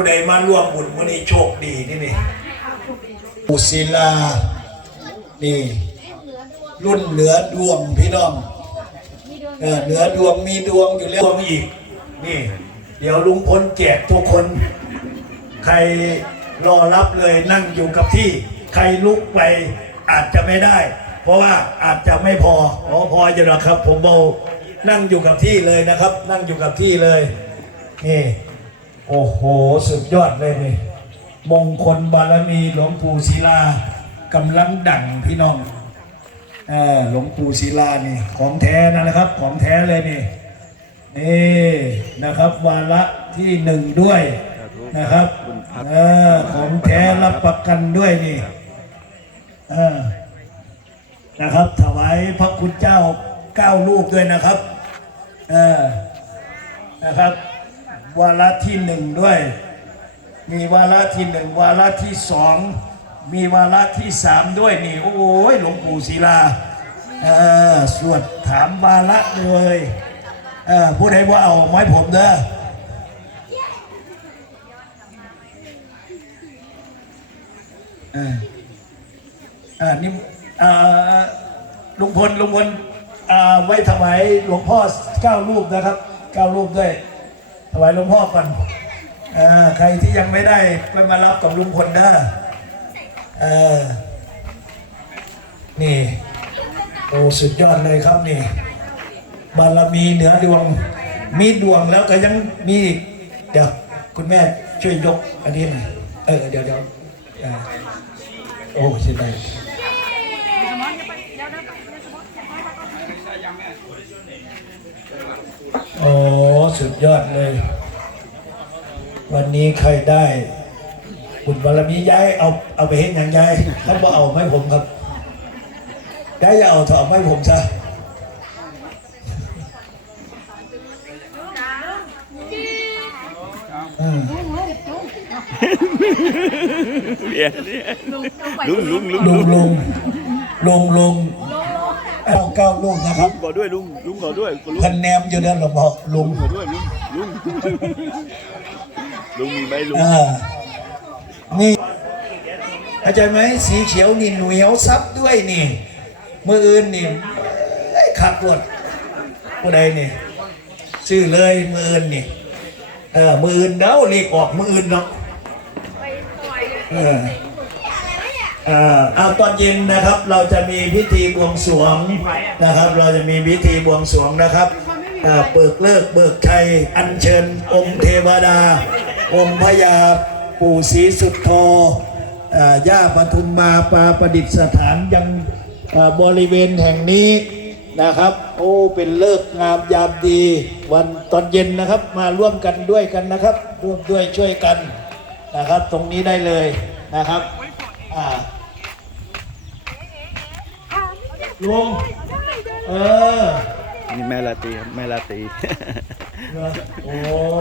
ผู้ใดมาร่วมบุญมื้อนี้โชคดีนี่นี่ปูศิลา นี่ รุ่นเหนือดวงพี่น้องเออเหนือดวงมีดวงอยู่แล้วดวงอีก นี่ เดี๋ยวลุงพลแจกทุกคน ใครรอรับเลยนั่งอยู่กับที่ ใครลุกไปอาจจะไม่ได้ เพราะว่าอาจจะไม่พออ๋อพอจะนะครับ ผมเบานั่งอยู่กับที่เลยนะครับ นั่งอยู่กับที่เลยนี่ โอ้โห สุดยอดเลยนี่มงคลบารมีหลวงปู่ศิลากำลังดังพี่น้องเออหลวงปู่ศิลานี่ของแท้นะครับ ของแท้เลยนี่นี่นะครับวาระที่หนึ่งด้วยนะครับเออของแท้รับประกันด้วยนี่นะครับ ถวายพระคุณเจ้าเก้าลูกด้วยนะครับเออนะครับ วาระที่หนึ่งด้วย มีวาระที่หนึ่งวาระที่สองมีวาระที่สามด้วยนี่โอ้ยหลวงปู่ศิลาเออสวดถามวาระเลยเออผู้ใดว่าเอาไม้ผมเด้อเออเออนี่เอ่อลุงพลลุงพลอ่าไว้ถวายหลวงพ่อเก้ารูปนะครับเก้ารูปด้วย ถวายหลวงพ่อก่อนอ่อใครที่ยังไม่ได้ก็มารับกับลุงพลเด้อเออนี่ โอ้สุดยอดเลยครับนี่ บารมีเหนือดวง มีดวงแล้วก็ยังมีอีก เดี๋ยว คุณแม่ช่วยยกอันนี้หน่อยเออ เดี๋ยวเดี๋ยวโอ้เสียดาย โอ้สุดยอดเลย วันนี้ใครได้บุญบารมีย้ายเอาเอาไปเห็นอย่างย้ายท่านบอกเอาไม่ผมครับได้อย่าเอาเถอะเอาไม่ผมซะอืมเนี่ยลุงลุงลุงลงลงลงลง เก้าเก้าลูกนะครับขอด้วยลุงลุงขอด้วยลุงพันแนมอยู่นั่นหรอบอกลุงขอด้วยลุงลุงลุงมีไหมลุงอ่านี่เข้าใจไหมสีเขียวนี่เหนียวซับด้วยนี่มืออื่นนี่เอ้ยขับรถผู้ใดนี่ชื่อเลยมืออื่นนี่เออมืออื่นเด้าเรียกออกมืออื่นเนาะเออ อ่าเอาตอนเย็นนะครับเราจะมีพิธีบวงสรวงนะครับ เราจะมีพิธีบวงสรวงนะครับอ่าเบิกเลิกเบิกชัยอัญเชิญองค์เทวดา องค์พญาปู่ศรีสุดโธอ่าย่าปทุมมาปาประดิษฐานยังอ่าบริเวณแห่งนี้นะครับ โอ้เป็นเลิกงามยามดีวันตอนเย็นนะครับมาร่วมกันด้วยกันนะครับ ร่วมด้วยช่วยกันนะครับ ตรงนี้ได้เลยนะครับ ลุงเออนี่แม่ลาตรีครับแม่ลาตรีเหรอโอ้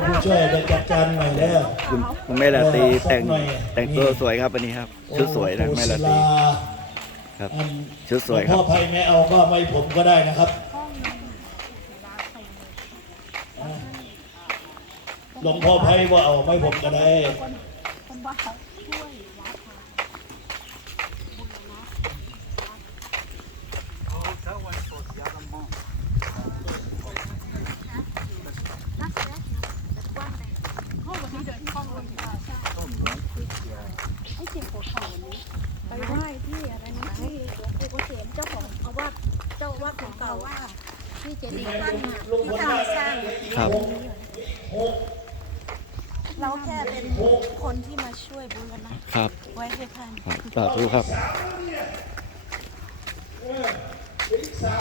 ผู้ช่วยไปจัดการหน่อยแล้ว คุณคุณแม่ลาตรีเออแต่งสักหน่อยแต่งตัวสวยครับวันนี้ครับ ชุดสวยนะแม่ลาตรีครับชุดสวยครับพ่อไพ่ไม่เอาก็ไม่ผมก็ได้นะครับหลวงพ่อไพ่ว่าเอาไม่ผมก็ได้ ให้เจ็บหัวเข่าวันนี้ไปไหว้ที่อะไรนะที่หลวงปู่เกษมเจ้าของอาวาสเจ้าอาวาสของเก่าว่าที่เจดีย์ท่านน่ะที่ท่านสร้าง ครับ เราแค่เป็นคนที่มาช่วยบูรณะ ครับ ไว้ให้ท่าน ครับสา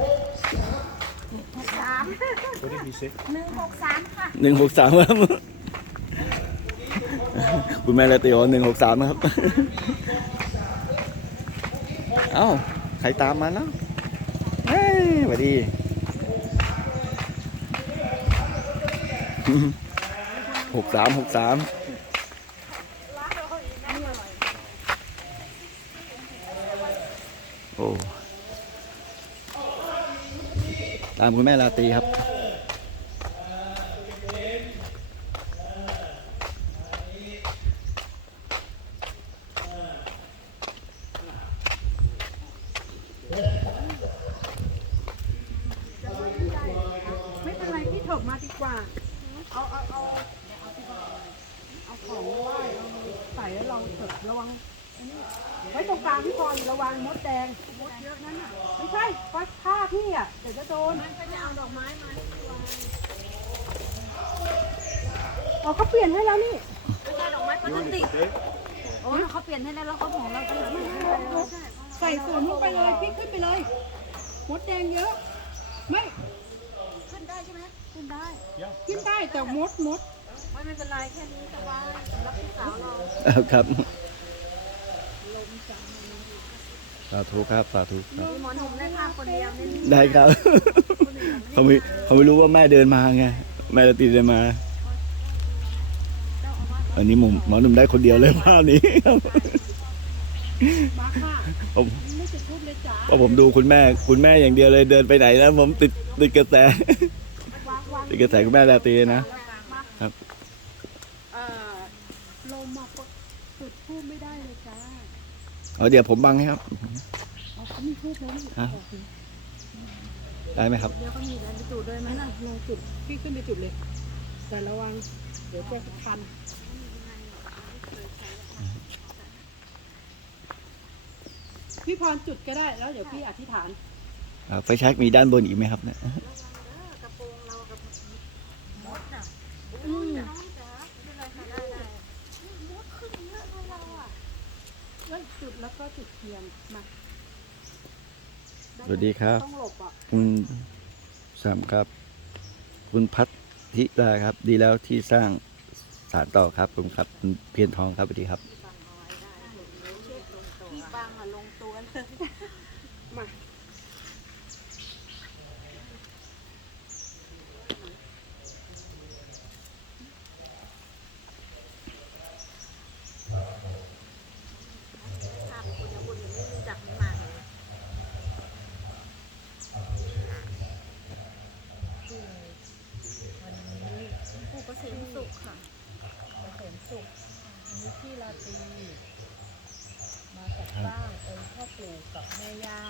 ธุครับหกสามหนึ่งหกสามค่ะหนึ่งหกสามครับคุณแม่ลาตรีบอหนึ่งหกสามครับ เอ้า ใครตามมาแล้วเฮ้ยสวัสดีหกสามหกสาม ตามคุณแม่ลาตีครับ ไม่เป็นไรพี่ถกมาดีกว่า เอาเอาเอาเอาของใส่แล้วเราเถอะระวังไว้ตรงกลางพี่พรระวังมดแดง พี่อะเดี๋ยวจะโดนมันก็จะเอาดอกไม้มาให้วางอ๋อเขาเปลี่ยนให้แล้วนี่ไม่ใช่ดอกไม้พลาสติกโอ้ยเขาเปลี่ยนให้แล้วแล้วเขาของเราก็ไม่ให้แล้วใส่สวมลงไปเลยพี่ขึ้นไปเลยมดแดงเยอะ ไม่ขึ้นได้ใช่ไหมขึ้นได้ขึ้นได้แต่มดมดไม่ไม่เป็นไรแค่นี้สบายรับพี่สาวเราเอาครับ สาธุครับสาธุครับ มีหมอหนุ่มได้ภาพคนเดียวนี่ได้ครับ เขาไม่เขาไม่รู้ว่าแม่เดินมาไงแม่ละตีเดินมาอันนี้หมหมอหนุ่มได้คนเดียวเลยภาพนี้ครับมาค่ะผมไม่จุดทูบเลยจ้าเพราะผมดูคุณแม่ คุณแม่อย่างเดียวเลยเดินไปไหนแล้วผมติดติดกระแส วางวางติดกระแสคุณแม่ลาตรีนะ ครับ เอ่อลมมาจุดทูบไม่ได้เลยจ้า เอาเดี๋ยวผมบังให้ครับเอาเขามีทูบแล้วนี่ฮะได้ไหมครับ เดี๋ยวก็มีแล้วไปจูดด้วยไหมไม่น่ะลองจุดพี่ขึ้นไปจุดเลย แต่ระวัง เดี๋ยวจะทันพี่พรจุดก็ได้แล้วเดี๋ยวพี่อธิษฐานอ่าไฟแช็กมีด้านบนอีกไหมครับเนี่ย กระโปรงเรากับมดน่ะอืมน้องจ๋าไม่เป็นไรค่ะได้ได้มดขึ้นเยอะเลยเราอะ แล้วจุดแล้ว ก็จุดเทียนมาสวัสดีครับ ต้องหลบอะคุณสามครับ คุณพัทธิดาครับ ดีแล้วที่สร้างสารต่อครับผมครับคุณเพียรทองครับสวัสดีครับ ที่บางอะลงตัวเลย มา ภาพคุณยังคุณไม่รู้จักไม่มากเลยผู้เกษมสุขค่ะ เสริมสุขอันนี้พี่ลาตรีมาจัดสร้างองค์พ่อปู่กับแม่ย่า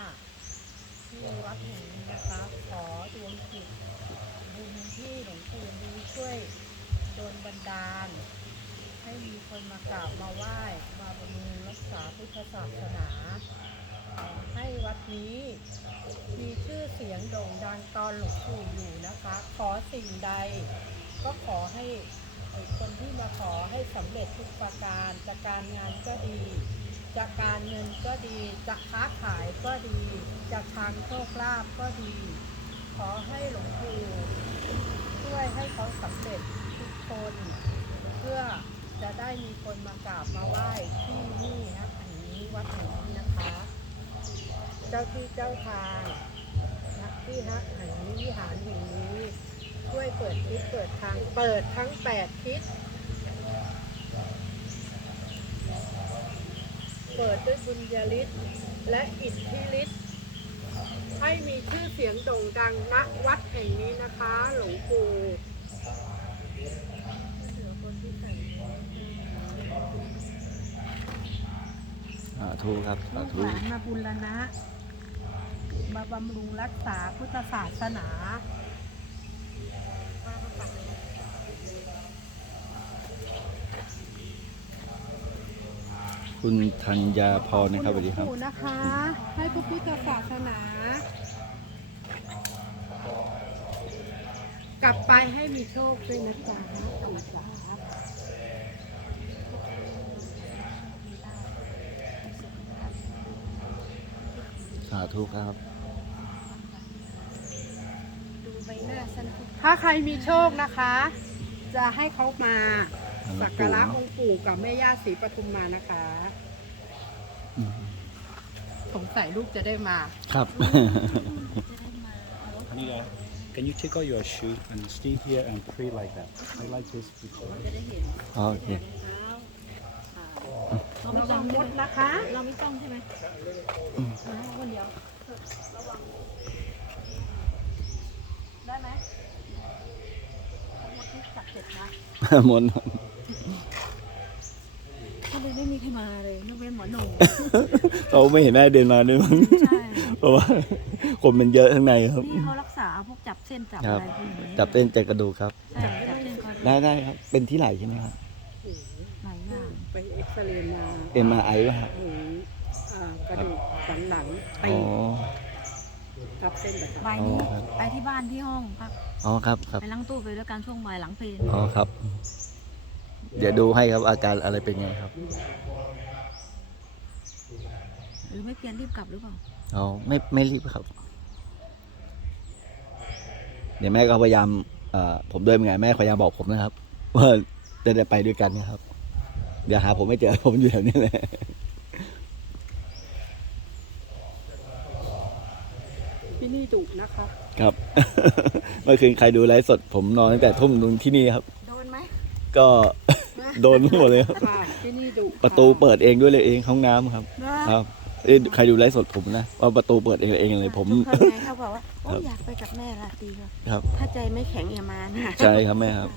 ที่วัดแห่งนี้นะคะ ขอดวงจิตบุญที่หลวงปู่นี้ช่วยโดนบันดาล ให้มีคนมากราบมาไหว้ มาบำรุงรักษาพุทธศาสนาขอให้วัดนี้ มีชื่อเสียง โด่งดังตอนหลวงปู่อยู่นะคะ ขอสิ่งใด ก็ขอให้คนที่มาขอให้สำเร็จทุกประการจากการงานก็ดีจากการเงินก็ดีจากค้าขายก็ดีจากทางโชคลาภก็ดี ขอให้หลวงปู่ช่วยให้เขาสำเร็จทุกคนเพื่อจะได้มีคนมากราบมาไหว้ที่นี่นะแห่งนี้วัดแห่งนี้นะคะ เจ้าที่เจ้าทาง ที่ฮักแห่งนี้วิหารแห่งนี้ช่วยเปิดทิศเปิดทางเปิดทั้งแปดทิศเปิดด้วยบุญญาลิศและอิทธิฤทธิ์ให้มีชื่อเสียงโด่งดังณวัดแห่งนี้นะคะหลวงปู่สาธุครับสาลูกธุ หลานมาบุรณะ มาบำรุงรักษาพุทธศาสนาคุณธัญญาพรนะครับสวัสดีครับ ขอณหลวงปู่นะคะ ให้พระพุทธศาสนา กลับไปให้มีโชคด้วยนะจ๊ะขอบคุณครับสาธุครับ ดูใบหน้าสันติ ถ้าใครมีโชคนะคะ จะให้เขามาหลวงปู่สักการะเนอะองค์ปู่กับแม่ย่าศรีปทุมมานะคะอืมสงสัยลูกจะได้มา ครับ Anita, can you take out your shoe and stay here and pray like that? I like this picture. โอเคเราไม่ระต้วัองงมดนะคะ เราไม่ต้องใช่ไหมเอาให้คนเดียว ได้ไหมมดที่จับเจ็บนะมนต์ก็เลยไม่มีใครมาเลยนกเว้นหมอหนุ่มเขาไม่เห็นแม่เดินมาด้วยมั้งใช่เพราะว่าคนมันเยอะข้างในครับนี่เขารักษาพวกจับเส้นจับคอะรับไรพวกนี้จับเส้นจับกระดูกครับใช่จับเส้นก็ได้ได้ครับ เป็นที่ไหลใช่ไหมครับหลายอย่างไปเอ็กซเรย์มา MRI ป่ะครับหูอ่ากระดูกสันหลังอ๋ตี อกับเส้นประสาทใบนี้อ๋อครับ ไปที่บ้านที่ห้องพักอ๋อครับครับ ไปล้างตู้ไปด้วยกันช่วงบ่ายหลังเพลนอ๋อครับ เดี๋ยวดูให้ครับอาการอะไรเป็นไงครับ หรือไม่เพียนรีบกลับหรือเปล่าอ๋อไม่ไม่รีบครับ เดี๋ยวแม่ก็พยายามเอ่อผมด้วยเป็นไงแม่พยายามบอกผมนะครับว่าจะได้ไปด้วยกันนะครับ เดี๋ยวหาผมไม่เจอผมอยู่แถวนี้แหละ ที่นี่ดุนะคะ ครับ เมื่อคืนใครดูไลฟ์สด ผมนอนตั้งแต่ทุ่มนึงที่นี่ครับ โดนไหมก็ โดนหมดเลยครับ ค่ะที่นี่ดุประตูเปิดเองด้วยเลยเองห้องน้ำครับเนอะครับเอ้ยใครดูไลฟ์สดผมนะว่าประตูเปิดเองเองเลยผมเขาไงเขาบอกว่าโอ้ยอยากไปกับแม่ลาตรีก็ครับ ถ้าใจไม่แข็งอย่ามานะใช่ครับแม่ครับ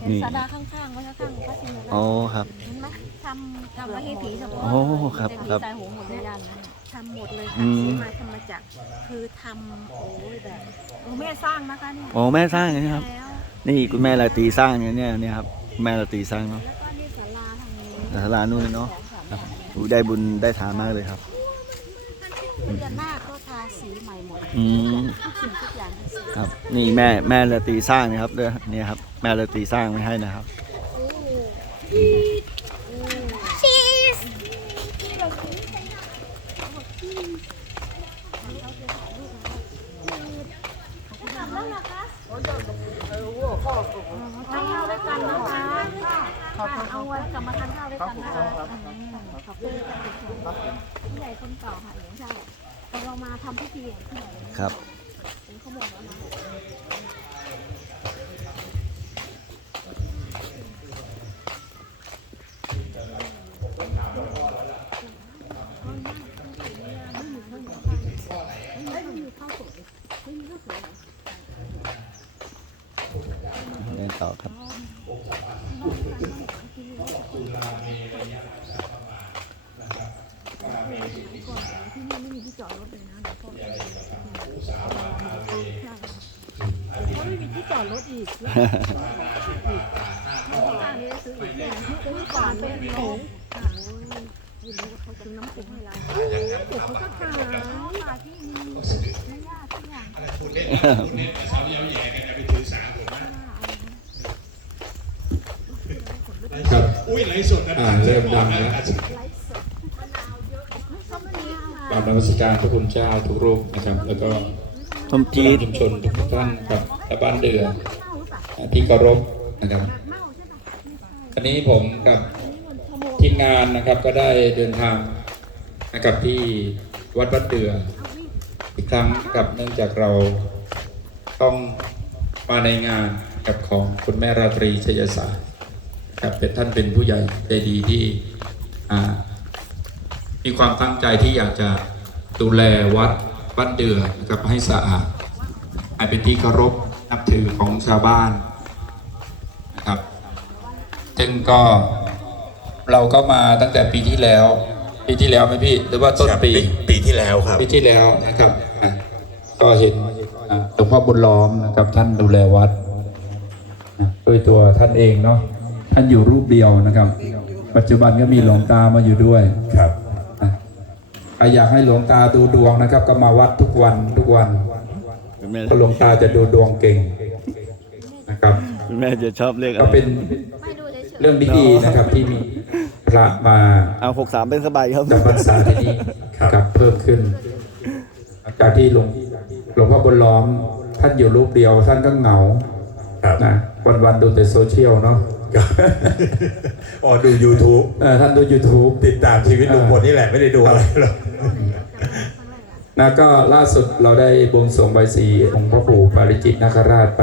เห็นนี่ สาดาข้างๆไว้ข้างๆพระสิงห์อ๋อครับ เห็นไหมทำทำไว้ให้ผีเฉพาะโอ้ครับแต่ผีครับตายโหงหมดในย่านนั้น ทำหมดเลยอืค่ะมซื้อมาทำมาจากคือทำโอ้ยแบบโอ้แม่สร้างนะคะเนี่ยอ๋อแม่สร้างอย่างนี้ครับแล้วนี่คุณแม่ราตรีสร้างอย่างเนี้ยเนี่ยครับแม่ราตรีสร้างเนาะแล้วก็นี่ศาลาทางนี้ศาลานู่นเลยเนาะครับอู้ได้บุญได้ทานมากเลยครับ พญานาคก็ทาสีใหม่หมดอืม ทุกสิ่งทุกอย่างที่สีครับ นี่แม่แม่ราตรีสร้างนะครับเนี่ยเนี่ยครับ แม่ราตรีสร้างไว้ให้นะครับชีสทำ แล้วเหรอคะทานข้าวด้วยกันนะคะเอาไว้กลับมาทานข้าวด้วยกันนะคะขอบคุณค่ะผู้ใหญ่คนเก่าค่ะใช่แต่เรามาทำพิธีอย่างที่ไหนครับเป็นข้อมูลแล้วนะ เดิน ต่อครับที่นี่ไม่มีที่จอดรถเลยนะเดี๋ยวพ่อเขาไม่มีที่จอดรถอีกข้างนี้ซื้ออีกเนี่ยซื้อก่อนเป็นโหลงค่ะไม่รู้ว่าเขาจะน้ำปุ๋ให้เราเดี๋ยวเขาก็ขายมาที่นี่ไม่ยากทุกอย่าง ครับ อุ้ยไหลฟ์สดนะ อ่าเริ่มดังแล้วก ราบนมัสการพระคุณเจ้าทุกรูปนะครับ แล้วก็ผมจีดชุมชนทุกท่านครับและบ้านเดือที่เคารพนะครับวันนี้ผมกับทีมงานนะครับก็ได้เดินทางนะครับที่วัดบ้านเดืออีกครั้งกับเนื่องจากเราต้องมาในงานกับของคุณแม่ราตรีชัยสารครับเป็นท่านเป็นผู้ใหญ่ใจดีที่อ่า มีความตั้งใจที่อยากจะดูแลวัดบ้านเดือนะครับให้สะอาดให้เป็นที่เคารพนับถือของชาวบ้านนะครับซึ่งก็เราก็มาตั้งแต่ปีที่แล้ว ปีที่แล้วไหมพี่ หรือว่าต้นปีปีที่แล้วครับ ปีที่แล้วนะครับอะก็เห็นอะหลวงพ่อบุญล้อมนะครับ ท่านดูแลวัดอะด้วยตัวท่านเองเนาะท่านอยู่รูปเดียวนะครับ ปัจจุบันก็มีหลวงตามาอยู่ด้วย ครับอะใคร อยากให้หลวงตาดูดวงนะครับ ก็มาวัดทุกวันทุกวันคุณแม่เพราะหลวงตาจะดูดวงเก่งนะครับคุณแม่จะชอบเลขอะก็ไรเป็นไม่ดูเฉยเรื่องดีๆนะครับที่มีพระมาเอาหกสามเป็นสบายครับจำพรรษาที่นี่ครับเพิ่มขึ้นจากที่หลวงหลวงพ่อบุญล้อมท่านอยู่รูปเดียวท่านก็เหงาครับนะวันวันๆดูแต่โซเชียลเนาะ อ๋อดู YouTube เออท่านดู YouTube ติดตามชีวิตลุงพลนี่แหละไม่ได้ดูอะไรหรอกนะก็ล่าสุดเราได้บวงสรวงใบายสีองค์พระปู่ปาริจิตนาคราชไป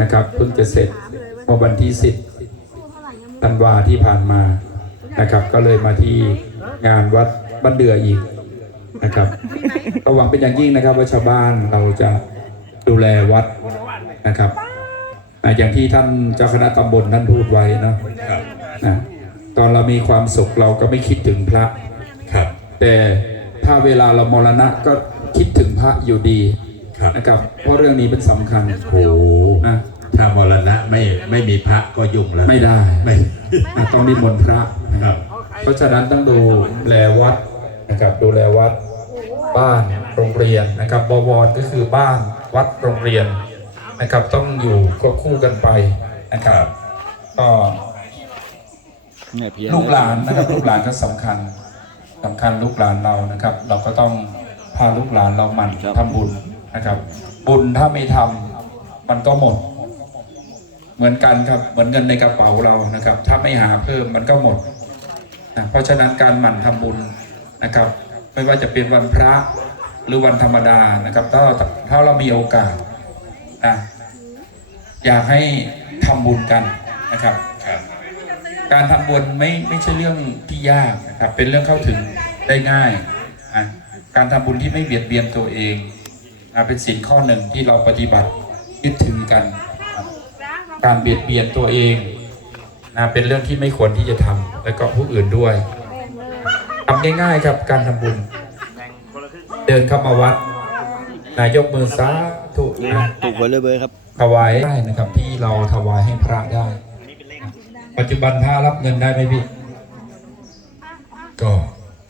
นะครับเพิ่งจะเสร็จเมื่อวันที่สิบธันวาที่ผ่านมานะครับ ก็เลยมาที่งานวัดบ้านเดืออีกนะครับก็หวังเป็นอย่างยิ่งนะครับว่าชาวบ้านเราจะดูแลวัดนะครับ อะอย่างที่ท่านเจ้าคณะตำบลท่านพูดไว้เนาะครับนะตอนเรามีความสุขเราก็ไม่คิดถึงพระ ครับ แต่ถ้าเวลาเรามรณะก็คิดถึงพระอยู่ดีครับนะครับ เพราะเรื่องนี้เป็นสำคัญโอ้โหนะถ้ามรณะไม่ไม่มีพระก็ยุ่งแล้วไม่ได้ไม่นะต้องนิมนต์พระนะคครัรับบเพราะฉะนั้นต้องดูแลวัดนะครับดูแลวัดบ้านโรงเรียนนะครับบวรก็คือบ้านวัดโรงเรียน นะครับ ต้องอยู่ควบคู่กันไปนะครับก็เนี่ยเพียนลูกหลานนะครับลูกหลานก็สำคัญสำคัญลูกหลานเรานะครับ เราก็ต้องพาลูกหลานเราหมันทำบุญนะครับ บุญถ้าไม่ทำมันก็หมด เหมือนกันครับเหมือนเงินในกระเป๋าเรานะครับ ถ้าไม่หาเพิ่มมันก็หมดนะเพราะฉะนั้นการหมั่นทำบุญนะครับ ไม่ว่าจะเป็นวันพระหรือวันธรรมดานะครับถ้าถ้าเรามีโอกาส นะอยากให้ทำบุญกันนะครับ การทำบุญไม่ไม่ใช่เรื่องที่ยากนะครับ เป็นเรื่องเข้าถึงได้ง่ายอะการทำบุญที่ไม่เบียดเบียนตัวเองนะเป็นสิ่งข้อหนึ่งที่เราปฏิบัติยึดถือกันครับการเบียดเบียนตัวเองนะเป็นเรื่องที่ไม่ควรที่จะทำและก็ผู้อื่นด้วยทำง่ายๆครับการทำบุญ เดินเข้ามาวัดนายกมือสา ธุนะถูกหวยเลยเบอร์ครับ ถวายได้นะครับ ที่เราถวายให้พระได้ ปัจจุบันพระรับเงินได้ไหมพี่ ก็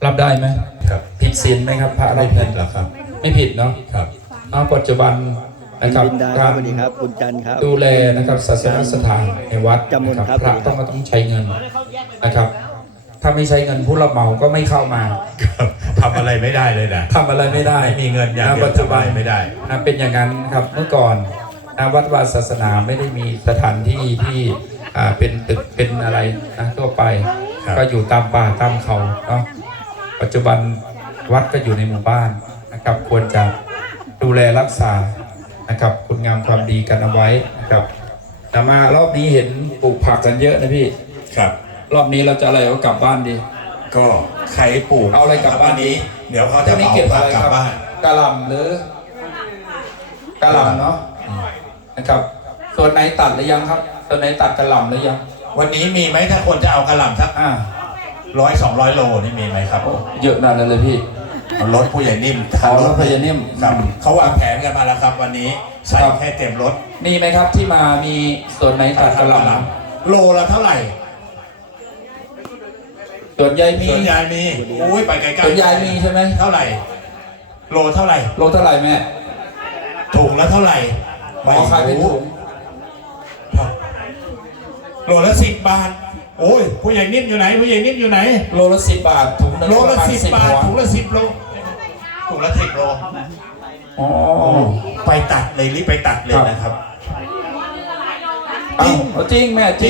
รับได้ไหมครับผิดศีลไหมครับพระรับไม่ผิเงิดนหรอกครับ ไม่ผิดเนาะครับเอาปัจจุบันคุณนะครับลินดาคการรับสวัสดีครับคุณจันทร์ครับ ดูแลนะครับศาสนสถานในวัดจำนวนนะครับพระต้องมาต้องใช้เงินนะครับ ถ้าไม่ใช้เงินผู้รับเหมาก็ไม่เข้ามาครับทำอะไรไม่ได้เลยนะทำอะไรไม่ได้ไม่มีเงินอย่างเดียวปัจจุบันทำอะไรไม่ได้นะเป็นอย่างนั้นครับเมื่อก่อนนะวัดวาศาสนาไม่ได้มีสถานที่ที่อ่าเป็นตึกเป็นอะไรนะทั่วไป ครับ ก็อยู่ตามป่าตามเขาเนาะปัจจุบันวัดก็อยู่ในหมู่บ้านนะครับ ควรจะดูแลรักษานะครับคุณงามความดีกันเอาไว้นะครับแต่มารอบนี้เห็นปลูกผักกันเยอะนะพี่ ครับ รอบนี้เราจะอะไรเอากลับบ้านดี ก็ใครปลูกเอาอะไรกลับบ้านดีเดี๋ยวเขาจะเจ้านี้เอาเก็บอะไรกลัครับบบ้าน กะหล่ำหรือกะหล่ำเนาะนะครับ ส่วนไหนตัดหรือยังครับ ส่วนไหนตัดกะหล่ำหรือยัง วันนี้มีไหมถ้าคนจะเอากระหล่ำสักอ่าร้อยสองร้อยโลนี่มีไหมครับเยอะนั่นเลยพี่ รถผู้ใหญ่นิ่มอ๋อรถผู้ใหญ่นิ่มครับเขาวางแผนกันมาแล้วครับ วันนี้ใส่ครับแค่เต็มรถมีไหมครับที่มามีส่วนไหนตัดกะหล่โลละเท่าไหร่ำ ส่วนใหญ่มีส่วนยายมีอุ้ยไปไกลๆส่วนใหญ่มีใช่ไหมเท่าไหร่ โลเท่าไหร่โลเท่าไหร่แม่ถุงละเท่าไหร่หมอขายเป็นถุงโลละสิบบาท โอ้ยผู้ใหญ่นิ่มอยู่ไหนผู้ใหญ่นิ่มอยู่ไหน โลละสิบบาทถุงหนึ่งโลละปรมาณสิบบาทหัวถุงละสิบโลถุงละสิบโลอ๋อไปตัดเลยรีบไปตัดเลยนะครับเอ้าเอาจริงแม่จริง